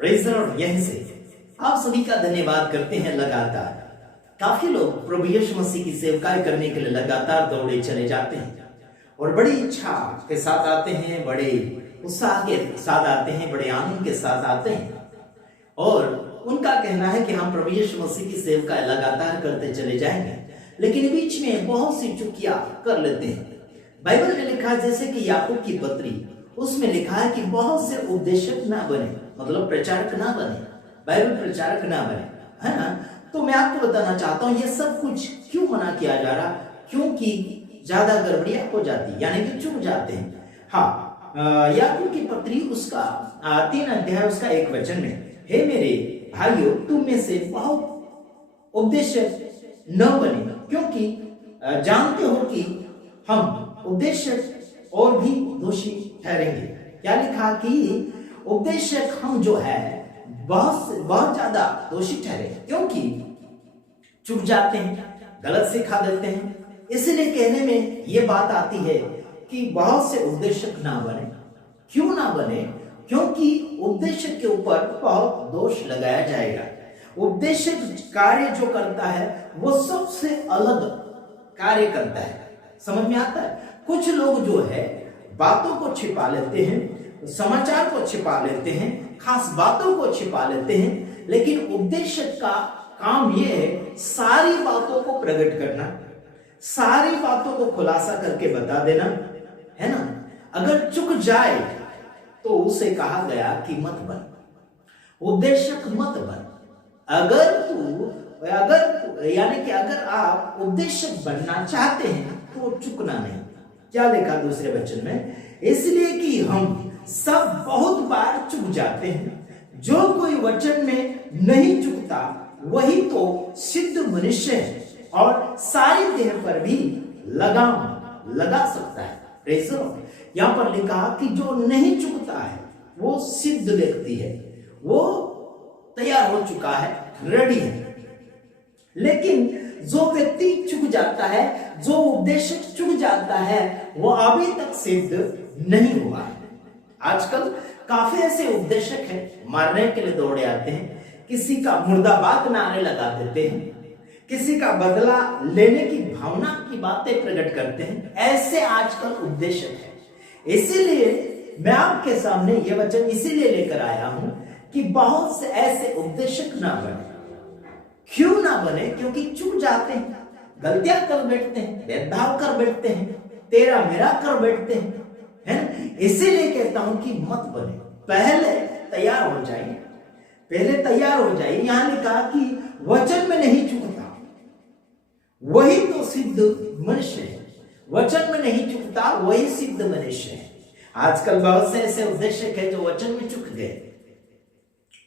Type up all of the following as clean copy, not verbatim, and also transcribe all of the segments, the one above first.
Praise the Lord. यहीं से आप सभी का धन्यवाद करते हैं। लगातार काफी लोग प्रभु यीशु मसीह की सेवकाई करने के लिए लगातार दौड़े चले जाते हैं और बड़ी इच्छा के साथ आते हैं, बड़े उत्साह के साथ आते हैं, बड़े आनंद के साथ आते हैं और उनका कहना है कि हम प्रभु यीशु मसीह की सेवकाई लगातार करते चले जाएंगे, लेकिन बीच में बहुत सी चूकियां कर लेते हैं। बाइबल में लिखा है, जैसे कि याकूब की पत्री, उसमें लिखा है कि बहुत से उपदेशक ना बने, मतलब प्रचारक ना बने, बाइबल प्रचारक ना बने, है ना। तो मैं आपको बताना चाहता हूं ये सब कुछ क्यों मना किया जा रहा, क्योंकि ज्यादा गड़बड़ियां हो जाती, यानी कि चूक जाते हैं। हाँ, याकूब की पत्री उसका 3 अध्याय उसका 1 वचन में, हे मेरे भाइयों, तुम में से बहुत उपदेशक न बने, क्योंकि जानते हो कि हम उपदेशक और भी दोषी ठहरेंगे। क्या लिखा कि उपदेशक हम जो है बहुत ज्यादा दोषी ठहरे, क्योंकि चुक जाते हैं, गलत सिखा देते हैं। इसलिए कहने में यह बात आती है कि बहुत से उपदेशक ना बने। क्यों ना बने? क्योंकि उपदेशक के ऊपर बहुत दोष लगाया जाएगा। उपदेशक कार्य जो करता है वो सबसे अलग कार्य करता है। समझ में आता है? कुछ लोग जो है बातों को छिपा लेते हैं, समाचार को छिपा लेते हैं, खास बातों को छिपा लेते हैं, लेकिन उपदेशक का काम यह है सारी बातों को प्रकट करना, सारी बातों को खुलासा करके बता देना, है ना। अगर चुक जाए तो उसे कहा गया कि मत बन, उपदेशक मत बन। यानी कि अगर आप उपदेशक बनना चाहते हैं तो चुकना नहीं। क्या लिखा दूसरे वचन में? इसलिए कि हम सब बहुत बार चुक जाते हैं। जो कोई वचन में नहीं चुकता वही तो सिद्ध मनुष्य है और सारी देह पर भी लगाम लगा सकता है। Praise the Lord. यहां पर लिखा कि जो नहीं चुकता है वो सिद्ध व्यक्ति है, वो तैयार हो चुका है, रेडी है। लेकिन जो व्यक्ति चुक जाता है, जो उपदेशक चुक जाता है, वो अभी तक सिद्ध नहीं हुआ है। आजकल काफी ऐसे उपदेशक हैं, मारने के लिए दौड़े आते हैं, किसी का मुर्दाबाद नारे लगा देते हैं, किसी का बदला लेने की भावना की बातें प्रकट करते हैं। ऐसे आजकल उपदेशक हैं। इसीलिए मैं आपके सामने ये वचन इसीलिए लेकर आया हूं कि बहुत से ऐसे उपदेशक ना बने। क्यों ना बने? क्योंकि चूक जाते हैं, गलतियां कर बैठते हैं, भेदभाव कर बैठते हैं, तेरा मेरा कर बैठते हैं, है। इसीलिए कहता हूं कि मत बने, पहले तैयार हो जाइए, पहले तैयार हो जाइए। यहां लिखा कि वचन में नहीं चुकता वही तो सिद्ध मनुष्य है। वचन में नहीं चुकता वही सिद्ध मनुष्य है। आजकल बहुत से ऐसे उपदेशक है जो वचन में चुक गए।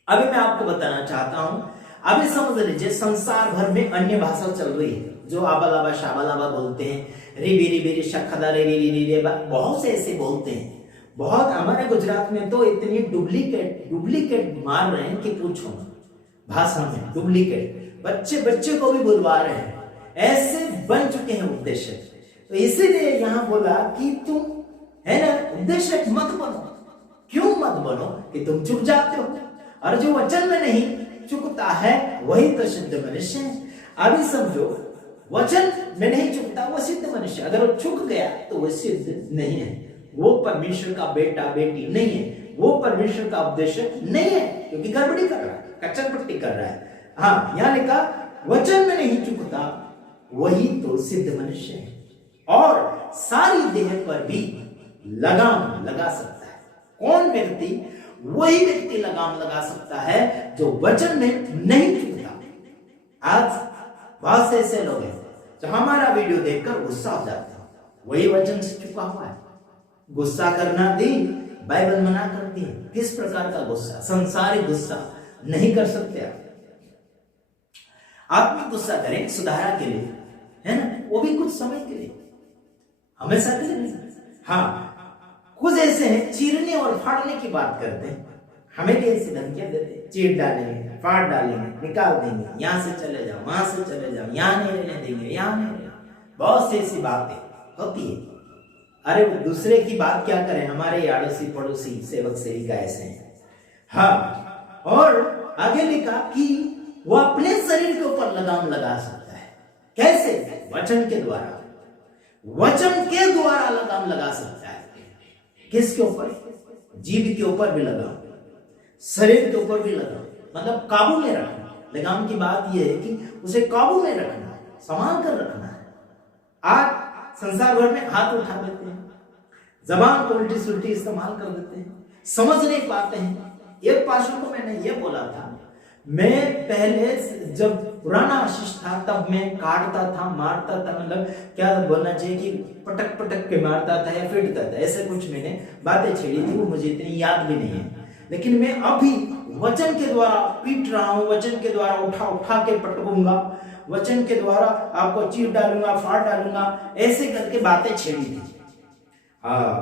अभी मैं आपको बताना चाहता हूं, अभी समझ लीजिए संसार भर में अन्य भाषा चल रही है, जो आबालाबा शाबालाबा बोलते हैं, रिबी रिबी शखदा रे री री, बहुत से ऐसे बोलते हैं। बहुत हमारे गुजरात में तो इतनी डुप्लीकेट मार रहे हैं कि पूछो, भाषा में डुप्लीकेट, बच्चे को भी बुलवा रहे हैं। ऐसे बन चुके हैं उपदेशक। तो इसीलिए यहां बोला कि तुम, है ना, उपदेशक मत बनो। क्यों मत बनो? कि तुम चुक जाते हो, और जो वचन में नहीं चुकता है वही तो सिद्ध मनुष्य है। अभी समझो, वचन में नहीं चुकता वो सिद्ध मनुष्य, अगर वो चुक गया तो वो सिद्ध नहीं है, वो परमेश्वर का बेटा बेटी नहीं है, वो परमेश्वर का उपदेशक नहीं है, क्योंकि गड़बड़ी कर रहा है, कच्चर पट्टी कर रहा है। हाँ, यहां लिखा वचन में नहीं चुकता वही तो सिद्ध मनुष्य है और सारी देह पर भी लगाम लगा सकता है। कौन व्यक्ति? वही व्यक्ति लगाम लगा सकता है जो वचन में नहीं चुकता। आज बहुत से ऐसे लोग हैं जो हमारा वीडियो देखकर गुस्सा हो जाते हैं, वही वचन से चुका हुआ है। गुस्सा करना दी, बाइबल मना करती है। किस प्रकार का गुस्सा? संसारिक गुस्सा नहीं कर सकते आप। आत्मिक गुस्सा करें सुधारा के लिए, है ना, वो भी कुछ समय के लिए, हमेशा के लिए नहीं। हाँ, कुछ ऐसे हैं चीरने और फाड़ने की बात करते हैं, हमें भी ऐसी धमकियां देते हैं, चीर डालेंगे, फाड़ डालेंगे, निकाल देंगे, यहां से चले जाओ, वहां से चले जाओ, यहां नहीं रहने देंगे, यहां नहीं रहने। बहुत सी ऐसी बातें होती है। अरे दूसरे की बात क्या करें, हमारे आड़ोसी पड़ोसी सेवक सेविका ऐसे हैं। हाँ, और आगे लिखा कि वो अपने शरीर के ऊपर लगाम लगा सकता है। कैसे? वचन के द्वारा। वचन के द्वारा लगाम लगा सकता है। किसके ऊपर? जीभ के ऊपर भी लगाम, शरीर के ऊपर भी लगाम, मतलब काबू में रखना। लगाम की बात यह है कि उसे काबू में रखना है, संभाल कर रखना है। आज संसार भर में हाथ उठा देते हैं, जबान को उल्टी सुल्टी इस्तेमाल कर देते हैं, समझ नहीं पाते हैं। एक पास्टर को मैंने ये बोला था, मैं पहले जब पुराना आशीष था तब मैं काटता था, मारता था, मतलब क्या बोलना चाहिए कि पटक पटक के मारता था या पीटता था, ऐसे कुछ मैंने बातें छेड़ी थी, वो मुझे इतनी याद भी नहीं है। लेकिन मैं अभी वचन के द्वारा पीट रहा हूं, वचन के द्वारा उठा उठा के पटकूंगा, वचन के द्वारा आपको चीर डालूंगा, फाड़ डालूंगा, ऐसे करके बातें छेड़ी थी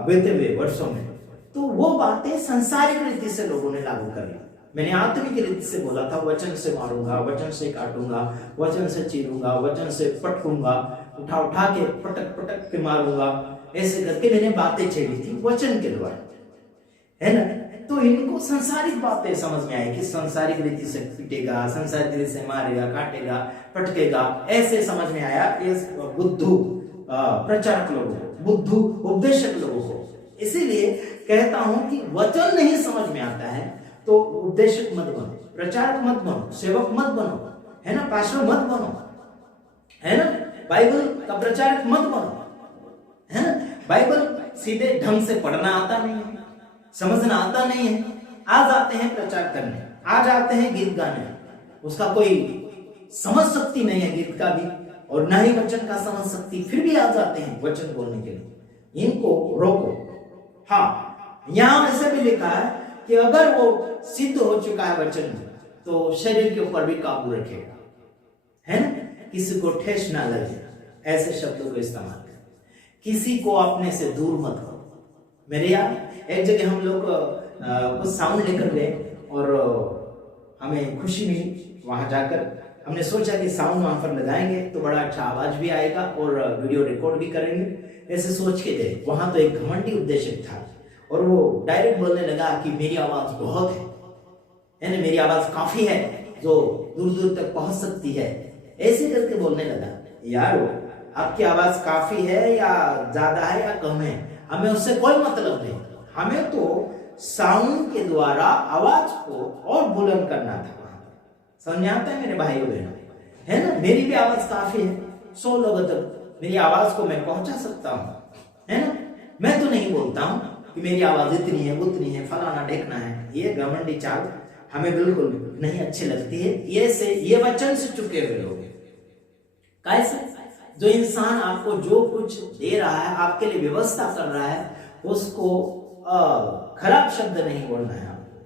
बीते हुए वर्षों में। तो वो बातें संसारिक रीति से लोगों ने लागू कर ली। मैंने आत्मिक रीति से बोला था, वचन से मारूंगा, वचन से काटूंगा, वचन से चीरूंगा, वचन से पटकूंगा, उठा उठा के पटक पटक के मारूंगा, ऐसे करके मैंने बातें छेड़ी थी वचन के द्वारा, है ना। तो इनको संसारिक बातें समझ में आई कि संसारिक रीति से पीटेगा, संसारिक रीति से मारेगा, काटेगा, पटकेगा, ऐसे समझ में आया इस बुद्धू प्रचारक लोगों को, बुद्धू उपदेशक लोगों को। इसीलिए कहता हूं कि वचन नहीं समझ में आता है तो उपदेशक मत बनो, प्रचारक मत बनो, सेवक मत बनो, है ना, पास्टर मत बनो, है ना, बाइबल का प्रचारक मत बनो, है ना। बाइबल सीधे ढंग से पढ़ना आता नहीं है, समझना आता नहीं है, आ जाते हैं प्रचार करने, आ जाते हैं गीत गाने, उसका कोई समझ सकती नहीं है गीत का भी, और ना ही वचन का समझ सकती, फिर भी आ जाते हैं वचन बोलने के लिए। इनको रोको। हाँ, यहां ऐसे भी लिखा है कि अगर वो सिद्ध हो चुका है वचन में तो शरीर के ऊपर भी काबू रखेगा, है ना, किसी को ठेस ना लगे, ऐसे शब्दों को इस्तेमाल करें। किसी को अपने से दूर मत करो। मेरे यार एक जगह हम लोग कुछ साउंड लेकर गए और हमें खुशी मिली। वहां जाकर हमने सोचा कि साउंड वहां पर लगाएंगे तो बड़ा अच्छा आवाज भी आएगा और वीडियो रिकॉर्ड भी करेंगे, ऐसे सोच के गए। वहां तो एक घमंडी उपदेशक था और वो डायरेक्ट बोलने लगा कि मेरी आवाज बहुत है ना, मेरी आवाज काफी है जो दूर दूर तक पहुंच सकती है, ऐसे करके बोलने लगा। यार आपकी आवाज काफी है या ज्यादा है या कम है, हमें उससे कोई मतलब नहीं। हमें तो साउंड के द्वारा आवाज को और बुलंद करना था। समझ आता है मेरे भाइयों बहनों, है ना। मेरी भी आवाज काफी है, 100 लोगों तक मेरी आवाज को मैं पहुंचा सकता हूं, है ना। मैं तो नहीं बोलता हूं कि मेरी आवाज इतनी है उतनी है, फलाना ढेकना है। ये घमंडी चाल हमें बिल्कुल नहीं अच्छी लगती है। ये वचन से चुके हुए लोग कैसे, जो इंसान आपको जो कुछ दे रहा है, आपके लिए व्यवस्था कर रहा है, उसको खराब शब्द नहीं बोलना है आपको,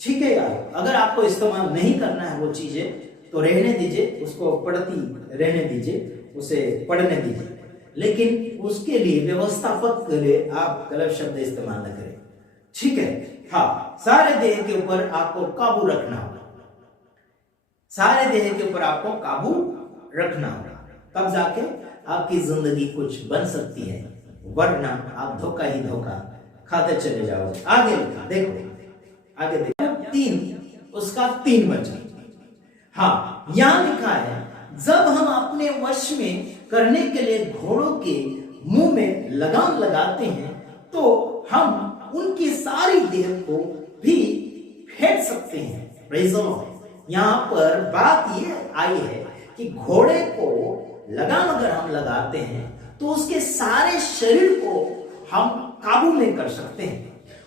ठीक है यार। अगर आपको इस्तेमाल नहीं करना है वो चीजें तो रहने दीजिए, उसको पढ़ती रहने दीजिए, उसे पढ़ने दीजिए, लेकिन उसके लिए व्यवस्थापक के लिए आप गलत शब्द इस्तेमाल न करें, ठीक है। हाँ, सारे देह के ऊपर आपको काबू रखना होगा, सारे देह के ऊपर आपको काबू रखना होगा, तब जाके आपकी जिंदगी कुछ बन सकती है, वरना आप धोखा ही धोखा खाते चले जाओगे। आगे देखो, आगे देखो, 3 वचन। हाँ, यहां लिखा है जब हम अपने वश में करने के लिए घोड़ों के मुंह में लगाम लगाते हैं तो हम उनकी सारी देह को भी फेंक सकते हैं। Praise the Lord. यहां पर बात यह आई है कि घोड़े को लगाम अगर हम लगाते हैं तो उसके सारे शरीर को हम काबू में कर सकते हैं।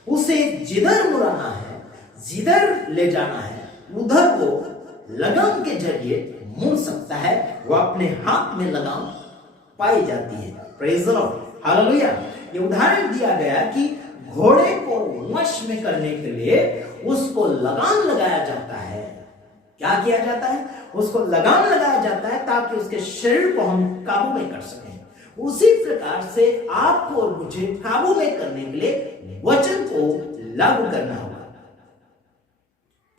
उसे जिधर मुड़ाना है, जिधर ले जाना है, उधर वो लगाम के जरिए मुड़ सकता है। वो अपने हाथ में लगाम पाई जाती है। Praise the Lord, hallelujah. ये उदाहरण दिया गया कि घोड़े को वश में करने के लिए उसको लगाम लगाया जाता है। क्या किया जाता है? उसको लगाम लगाया जाता है ताकि उसके शरीर को हम काबू में कर सकें। उसी प्रकार से आपको और मुझे काबू में करने के लिए वचन को लागू करना होगा।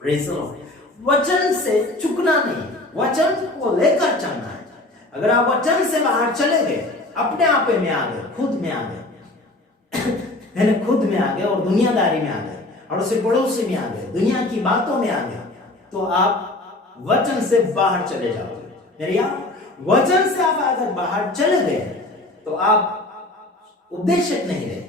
Praise the Lord. वचन से चुकना नहीं, वचन को लेकर चलना है। अगर आप वचन से बाहर चले गए, अपने आपे में आ गए, खुद में आ गए, है ना, खुद में आ गए और दुनियादारी में आ गए, अड़ोसी पड़ोसी में आ गए, दुनिया की बातों में आ गए, तो आप वचन से बाहर चले जाओगे। मेरे यार, वचन से आप अगर बाहर चले गए तो आप उपदेशक नहीं रहे,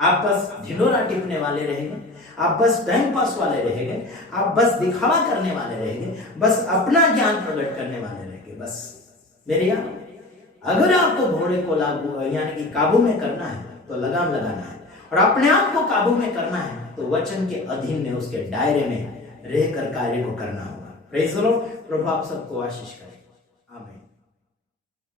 आप बस ढिंढोरा टिपने वाले रहेंगे, आप बस टाइम पास वाले रहेंगे, आप बस दिखावा करने वाले रहेंगे, बस अपना ज्ञान प्रकट करने वाले रहेंगे। बस मेरे यार, अगर आपको घोड़े को लागू यानी कि काबू में करना है तो लगाम लगाना है, और अपने आप को काबू में करना है तो वचन के अधीन में, उसके दायरे में रहकर कार्य को करना होगा। Praise the Lord. प्रभु आप सबको आशीष करे।